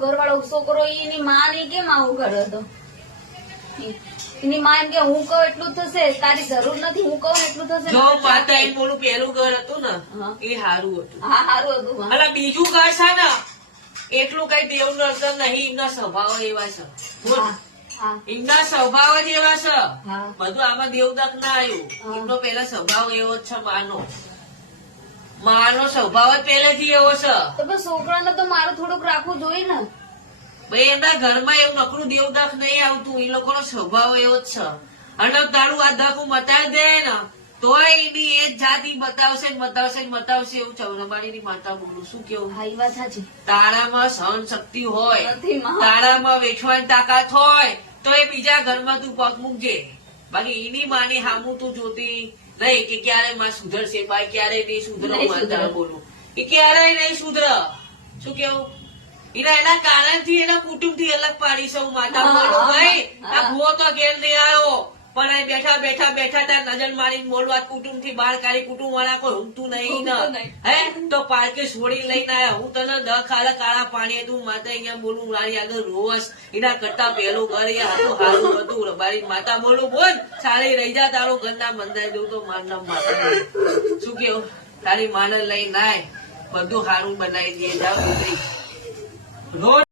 ઘરવાળો છોકરો એની માં ને કેમ આવું કરે તો એની માં એમ કે હું કહું એટલું થશે, તારી જરૂર નથી, હું કહું એટલું થશે. જો માતા એમ બોલું પેલું ઘર હતું ને એ સારું હતું. હા સારું હતું. અને બીજું ઘર છે ને એટલું કઈ દેવ નર્તન નહીં, એમના સ્વભાવ એવા છે. એમના સ્વભાવ જ એવા છે. બધું આમાં દેવદક ના આવ્યું. એમનો પેલા સ્વભાવ એવો જ છે. માનો સ્વભાવ જ પહેલેથી એવો છે. તો પણ છોકરાને તો મારું થોડુંક રાખવું જોઈએ ને ભાઈ. એમના ઘરમાં એવું નકરું દેવદક નહીં આવતું. એ લોકોનો સ્વભાવ એવો જ છે. અને તારું આ દક મતાવી દે ને તોય એની એ જ જાતિ બતાવશે ને બતાવશે ને બતાવશે. એવું ચૌરમાળી ની માતા બોલું. શું કેવું? હા એ વાત સાચી. તારામાં સહન શક્તિ હોય, તારામાં વેઠવાની તાકાત હોય તો એ બીજા ઘરમાં તું પગ મૂકજે. બાકી એની માની હામું તું જોતી નહીં કે ક્યારે માં સુધરશે. ભાઈ ક્યારે નહીં સુધરો. માતા બોલું એ ક્યારેય નહીં સુધર. શું કેવું? એના કારણ થી એના કુટુંબ થી અલગ પાડી છે. હું માતા બોલું ભાઈ. આ ભૂવો તો ઘેર નહીં આવ્યો પણ બેઠા બેઠા બેઠા ત્યાં નજર મારી બોલવા કુટુંબ થી બહાર કાઢી. કુટુંબ વાળા કોઈ ઊંઘતું નહીં ને હે તો પાર્કે છોડી લઈને આવ્યા. હું તને કાળા પાણી તું માતા અહીંયા બોલું મારી આગળ રોસ. એના કરતા પેલું ઘર એ હતું સારું હતું. મારી માતા બોલું બોલ સારી રહી જા. તારું ઘર ના બંધાઈ દઉં તો માર નામ માતા. શું કેવું? તારી માને લઈને આય બધું સારું બનાવી દે. જાવ રોજ